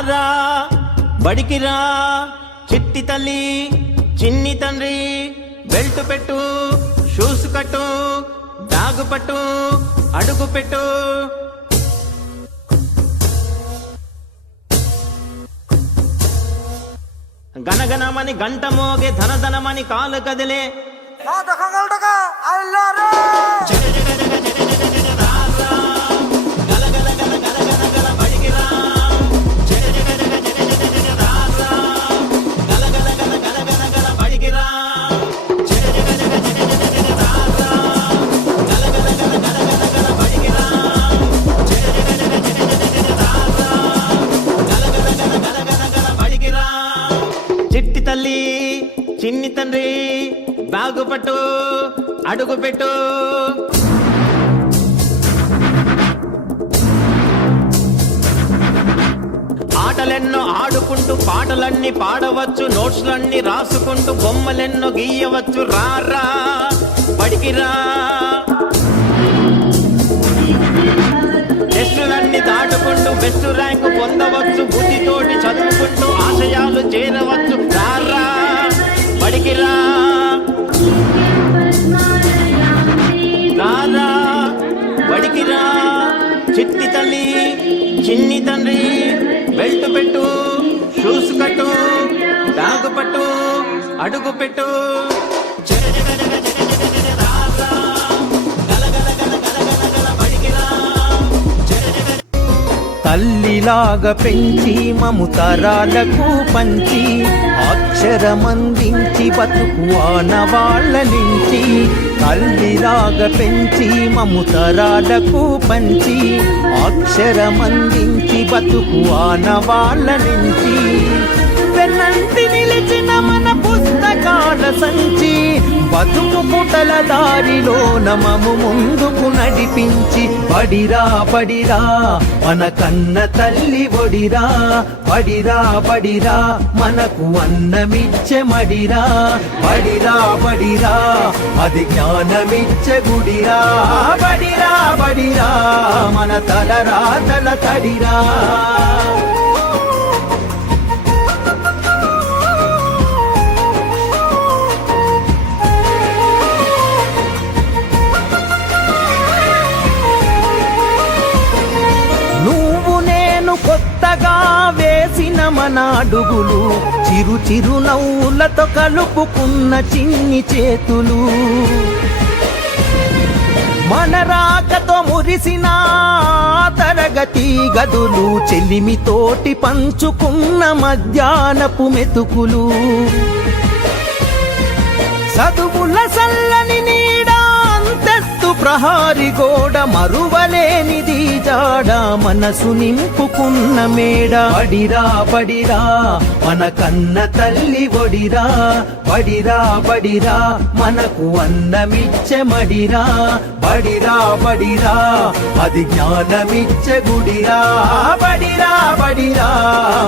రారా బడికి రా చిట్టి తల్లి చిన్ని తండ్రి బెల్ట్ పెట్టు షూస్ కట్టు బ్యాగు పట్టు అడుగు పెట్టు గనగనమని గంట మోగే ధనధనమని కాలు కదిలే చిట్టి తల్లి చిన్ని తండ్రి బ్యాగు పట్టు అడుగు పెట్టు ఆటలెన్నో ఆడుకుంటూ పాటలన్నీ పాడవచ్చు నోట్స్లన్నీ రాసుకుంటూ బొమ్మలెన్నో గీయవచ్చు రారా బడికి రా టెస్టులన్నీ దాటుకుంటూ బెస్ట్ ర్యాంకు పొందవచ్చు బుద్ధితోటి చదువుకుంటూ ఆశయాలు చేరవచ్చు రారా బడికి రా రారా బడికి రా చిట్టి తల్లి చిన్ని తండ్రి బెల్ట్ పెట్టు షూస్ కట్టు బ్యాగు పట్టు అడుగు పెట్టు తల్లిలాగా పెంచి మము తరాలకు పంచి అక్షరమందించి బతుకు ఆనవాళ్ళ నుంచి తల్లిలాగా పెంచి మము తరాలకు పంచి అక్షరమందించి బతుకు ఆనవాళ్ళ నుంచి వెన్నంటి నిలిచిన మన పుస్తకాల సంచి బతుకు పుటల దారిలో నమము ముందుకు నడిపించి బడిరా బడిరా మన కన్న తల్లి ఒడిరా బడిరా బడిరా మనకు అన్నమిచ్చే మడిరా బడిరా బడిరా అది జ్ఞానమిచ్చే గుడిరా బడిరా బడిరా మన తలరాతల తడిరా కొత్తగా వేసిన మన అడుగులు చిరు చిరు నవ్వులతో కలుపుకున్న చిన్ని చేతులు మన రాకతో మురిసిన తరగతి గదులు చెలిమితోటి పంచుకున్న మధ్యాహ్నపు మెతుకులు చదువుల సల్లని నీడా అంతెత్తు ప్రహారి గోడ మరువలేనిది జాడ మనసు నింపుకున్న మేడ బడిరా బడిరా మన కన్న తల్లి ఒడిరా బడిరా బడిరా మనకు అన్నమిచ్చే మడిరా బడిరా బడిరా అది జ్ఞానమిచ్చే గుడిరా బడిరా బడిరా